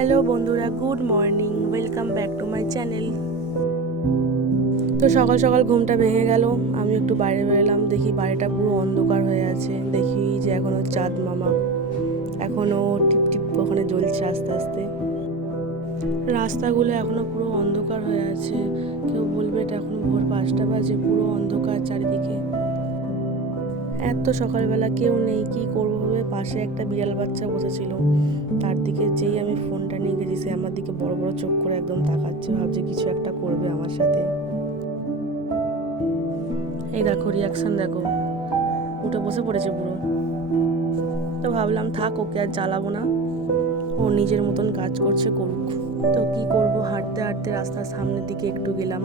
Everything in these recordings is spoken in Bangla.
হ্যালো বন্ধুরা, good morning, welcome back to my channel. তো সকাল সকাল ঘুমটা ভেঙে গেল। আমি একটু বাইরে বেরোলাম, দেখি বাড়িটা পুরো অন্ধকার হয়ে আছে। দেখি যে এখনও চাঁদ মামা এখনও টিপ টিপ ওখানে জ্বলছে আস্তে আস্তে। রাস্তাগুলো এখনও পুরো অন্ধকার হয়ে আছে। কেউ বলবে এটা এখনও ভোর 5টা বাজে, পুরো অন্ধকার চারিদিকে। এত সকালবেলা কেউ নেই, কি করবো ভেবে পাশে একটা বিড়াল বাচ্চা বসেছিল। তার দিকে যেই আমি ফোনটা নিয়ে গেছি, সে আমার দিকে বড় বড় চোখ করে একদম তাকাচ্ছে, ভাবছে কিছু একটা করবে আমার সাথে। এই দেখো রিয়াকশন, দেখো উঠে বসে পড়েছে পুরো। তো ভাবলাম থাক, ওকে আর জ্বালাবো না, ও নিজের মতন কাজ করছে, করুক। তো কি করব, হাঁটতে হাঁটতে রাস্তার সামনের দিকে একটু গেলাম।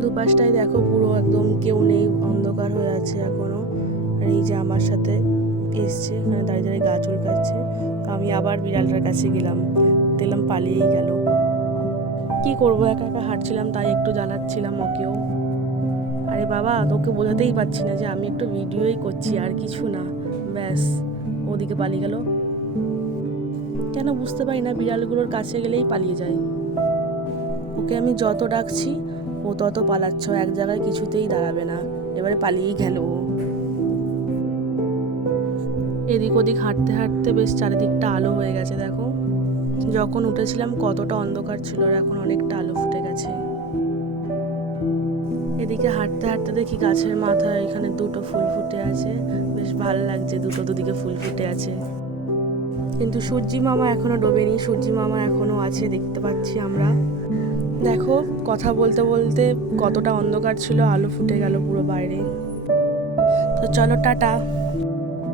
দুপাশটায় দেখো পুরো একদম কেউ নেই, অন্ধকার হয়ে আছে এখনো। আর এই যে আমার সাথে এসছে, এখানে দাঁড়িয়ে দাঁড়িয়ে গা চুলকাচ্ছে। তো আমি আবার বিড়ালটার কাছে গেলাম, দেখলাম পালিয়েই গেল। কি করবো, একা একা হাঁটছিলাম তাই একটু জ্বালাচ্ছিলাম ওকেও। আরে বাবা, তোকে বোঝাতেই পারছি না যে আমি একটু ভিডিওই করছি, আর কিছু না। ব্যাস, ওদিকে পালিয়ে গেল। কেন বুঝতে পারি না, বিড়ালগুলোর কাছে গেলেই পালিয়ে যায়। ওকে আমি যত ডাকছি ও তত পালাচ্ছ, এক জায়গায় কিছুতেই দাঁড়াবে না। এবারে পালিয়েই গেল ও। এদিক ওদিক হাঁটতে হাঁটতে বেশ চারিদিকটা আলো হয়ে গেছে, দেখো। যখন উঠেছিলাম কতটা অন্ধকার ছিল, আর এখন অনেকটা আলো ফুটে গেছে। এদিকে হাঁটতে হাঁটতে দেখি গাছের মাথায় এখানে দুটো ফুল ফুটে আছে, বেশ ভালো লাগছে, দুটো দুদিকে ফুল ফুটে আছে। কিন্তু সূর্যি মামা এখনো ডোবেনি, সূর্যি মামা এখনো আছে, দেখতে পাচ্ছি আমরা। দেখো, কথা বলতে বলতে কতটা অন্ধকার ছিল, আলো ফুটে গেল পুরো বাইরে। তো চলো, টাটা।